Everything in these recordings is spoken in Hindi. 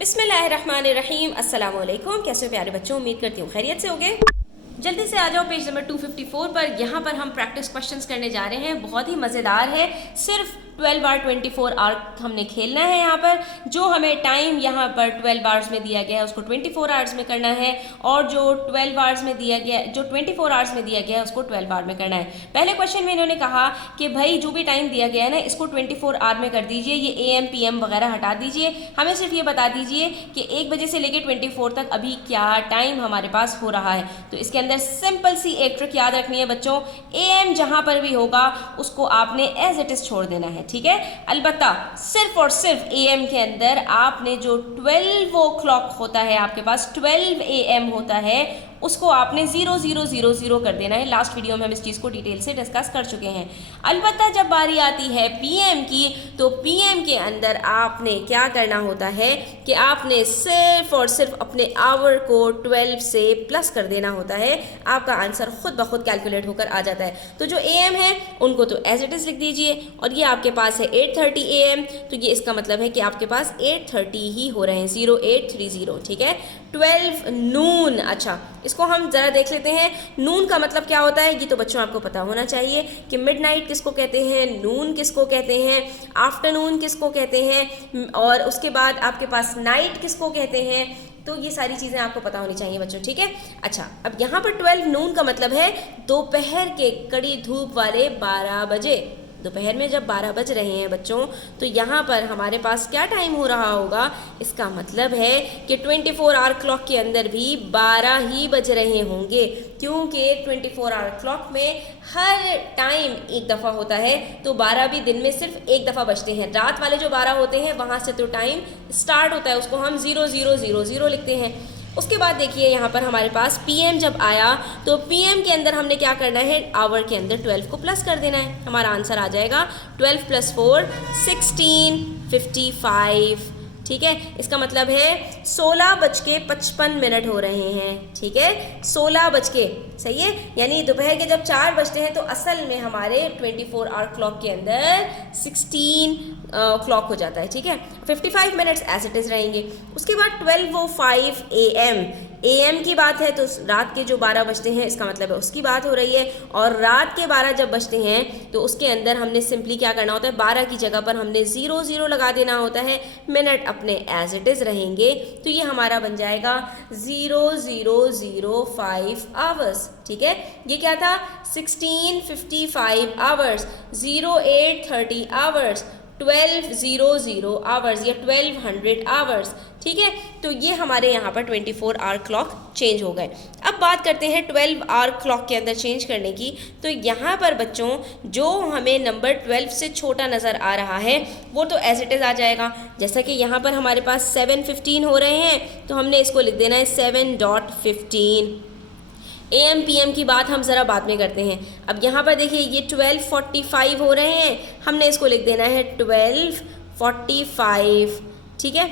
बिस्मिल्लाहिर्रहमानिर्रहीम। अस्सलाम वालेकुम। कैसे हो प्यारे बच्चों, उम्मीद करती हूँ खैरियत से होगे। जल्दी से आ जाओ पेज नंबर 254 पर। यहाँ पर हम प्रैक्टिस क्वेश्चंस करने जा रहे हैं, बहुत ही मज़ेदार है। सिर्फ 12 आवर 24 आवर हमने खेलना है। यहाँ पर जो हमें टाइम यहाँ पर 12 आवर्स में दिया गया है उसको 24 आवर्स में करना है, और जो 12 आवर्स में दिया गया, जो 24 आवर्स में दिया गया है उसको 12 आवर में करना है। पहले क्वेश्चन में इन्होंने कहा कि भाई जो भी टाइम दिया गया है ना इसको 24 आवर में कर दीजिए, ये AM PM वगैरह हटा दीजिए, हमें सिर्फ ये बता दीजिए कि 1 बजे से लेकर 24 तक अभी क्या टाइम हमारे पास हो रहा है। तो इसके अंदर सिंपल सी एक ट्रिक याद रखनी है बच्चों, AM जहां पर भी होगा उसको आपने एज इट इज छोड़ देना है, ठीक है। अलबत्ता सिर्फ और सिर्फ AM के अंदर आपने जो 12 o'clock होता है, आपके पास 12 AM होता है, उसको आपने 0000 कर देना है। लास्ट वीडियो में हम इस चीज़ को डिटेल से डिस्कस कर चुके हैं। अलबत्ता जब बारी आती है PM की, तो PM के अंदर आपने क्या करना होता है कि आपने सिर्फ और सिर्फ अपने आवर को 12 से प्लस कर देना होता है। आपका आंसर खुद ब खुद कैलकुलेट होकर आ जाता है। तो जो AM है उनको तो एज इट इज़ लिख दीजिए, और ये आपके पास है 8:30 AM, तो ये इसका मतलब है कि आपके पास 8:30 ही हो रहे हैं, 0830, ठीक है। 12 नून, अच्छा इसको हम ज़रा देख लेते हैं। नून का मतलब क्या होता है, ये तो बच्चों आपको पता होना चाहिए कि मिडनाइट किसको कहते हैं, नून किसको कहते हैं, आफ्टरनून किसको कहते हैं, और उसके बाद आपके पास नाइट किसको कहते हैं। तो ये सारी चीज़ें आपको पता होनी चाहिए बच्चों, ठीक है। अच्छा, अब यहाँ पर 12 नून का मतलब है दोपहर के कड़ी धूप वाले 12 बजे। दोपहर में जब 12 बज रहे हैं बच्चों, तो यहाँ पर हमारे पास क्या टाइम हो रहा होगा, इसका मतलब है कि 24 आवर क्लॉक के अंदर भी 12 ही बज रहे होंगे, क्योंकि 24 आवर क्लॉक में हर टाइम एक दफ़ा होता है, तो 12 भी दिन में सिर्फ एक दफ़ा बजते हैं। रात वाले जो 12 होते हैं वहाँ से तो टाइम स्टार्ट होता है, उसको हम 0000 लिखते हैं। उसके बाद देखिए यहाँ पर हमारे पास PM जब आया, तो PM के अंदर हमने क्या करना है, आवर के अंदर 12 को प्लस कर देना है। हमारा आंसर आ जाएगा 12 + 4 16:55, ठीक है। इसका मतलब है 16:55 हो रहे हैं, ठीक है। 16 सही है, यानी दोपहर के जब 4 बजते हैं तो असल में हमारे 24 आवर क्लॉक के अंदर 16 क्लॉक हो जाता है, ठीक है। 55 मिनट्स एज इट इज़ रहेंगे। उसके बाद 12:05 AM की बात है, तो रात के जो 12 बजते हैं इसका मतलब है उसकी बात हो रही है। और रात के 12 जब बजते हैं तो उसके अंदर हमने सिंपली क्या करना होता है, 12 की जगह पर हमने 00 लगा देना होता है, मिनट अपने एज इट इज़ रहेंगे, तो ये हमारा बन जाएगा 0005 आवर्स, ठीक है। ये क्या था, 16:55 आवर्स, 0830 आवर्स, 1200 आवर्स या 1200 आवर्स, ठीक है। तो ये हमारे यहाँ पर 24 आवर क्लॉक चेंज हो गए। अब बात करते हैं 12 आवर क्लॉक के अंदर चेंज करने की। तो यहाँ पर बच्चों जो हमें नंबर 12 से छोटा नज़र आ रहा है वो तो एज इट इज़ आ जाएगा। जैसा कि यहाँ पर हमारे पास 7:15 हो रहे हैं, तो हमने इसको लिख देना है 7.15। AM PM की बात हम ज़रा बाद में करते हैं। अब यहाँ पर देखिए ये 12:45 हो रहे हैं, हमने इसको लिख देना है 12:45, ठीक है।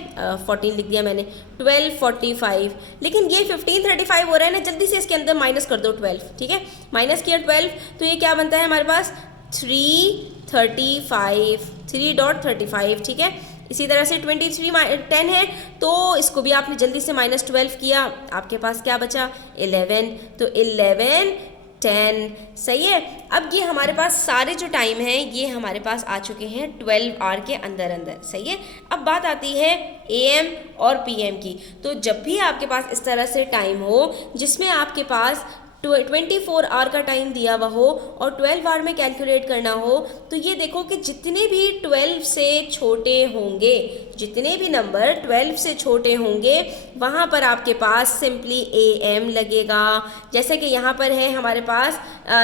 14 लिख दिया मैंने, 12:45। लेकिन ये 15:35 हो रहा है ना, जल्दी से इसके अंदर माइनस कर दो 12, ठीक है। माइनस किया 12, तो ये क्या बनता है हमारे पास 3:35, ठीक है। इसी तरह से 23:10 है, तो इसको भी आपने जल्दी से -12 किया, आपके पास क्या बचा 11, तो 11:10, सही है। अब ये हमारे पास सारे जो टाइम हैं ये हमारे पास आ चुके हैं 12 आवर के अंदर अंदर, सही है। अब बात आती है AM और PM की। तो जब भी आपके पास इस तरह से टाइम हो जिसमें आपके पास 24 आवर का टाइम दिया हुआ हो और 12 आवर में कैलकुलेट करना हो, तो ये देखो कि जितने भी 12 से छोटे होंगे, जितने भी नंबर 12 से छोटे होंगे वहाँ पर आपके पास सिंपली AM लगेगा। जैसे कि यहाँ पर है हमारे पास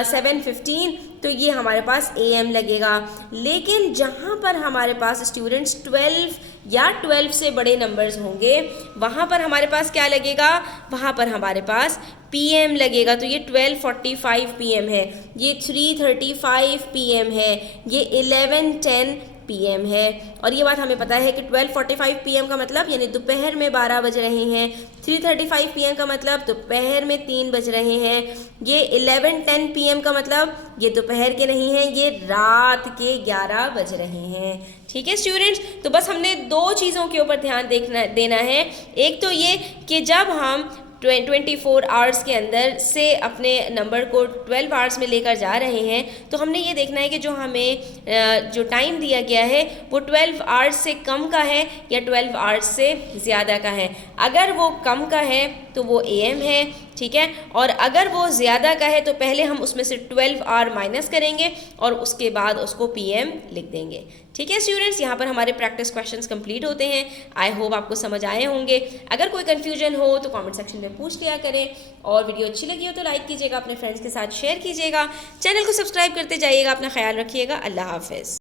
7:15, तो ये हमारे पास AM लगेगा। लेकिन जहाँ पर हमारे पास स्टूडेंट्स 12 या 12 से बड़े नंबर्स होंगे वहाँ पर हमारे पास क्या लगेगा, वहाँ पर हमारे पास PM लगेगा। तो ये 12:45 PM है, ये 3:35 PM है, ये 11:10 PM है। और ये बात हमें पता है कि 12:45 PM का मतलब यानी दोपहर में 12 बज रहे हैं, 3:35 PM का मतलब दोपहर में 3 बज रहे हैं, ये 11:10 PM का मतलब ये दोपहर के नहीं हैं, ये रात के 11 बज रहे हैं, ठीक है स्टूडेंट्स, तो बस हमने दो चीज़ों के ऊपर ध्यान देना है। एक तो ये कि जब हम 24 आवर्स के अंदर से अपने नंबर को 12 आवर्स में लेकर जा रहे हैं तो हमने ये देखना है कि जो हमें जो टाइम दिया गया है वो 12 आवर्स से कम का है या 12 आवर्स से ज़्यादा का है। अगर वो कम का है तो वो AM है, ठीक है, और अगर वो ज़्यादा का है तो पहले हम उसमें से 12 आवर माइनस करेंगे और उसके बाद उसको PM लिख देंगे। ठीक है स्टूडेंट्स, यहाँ पर हमारे प्रैक्टिस क्वेश्चंस कंप्लीट होते हैं। आई होप आपको समझ आए होंगे। अगर कोई कन्फ्यूजन हो तो कमेंट सेक्शन में पूछ लिया करें, और वीडियो अच्छी लगी हो तो लाइक कीजिएगा, अपने फ्रेंड्स के साथ शेयर कीजिएगा, चैनल को सब्सक्राइब करते जाइएगा। अपना ख्याल रखिएगा। अल्लाह हाफिज़।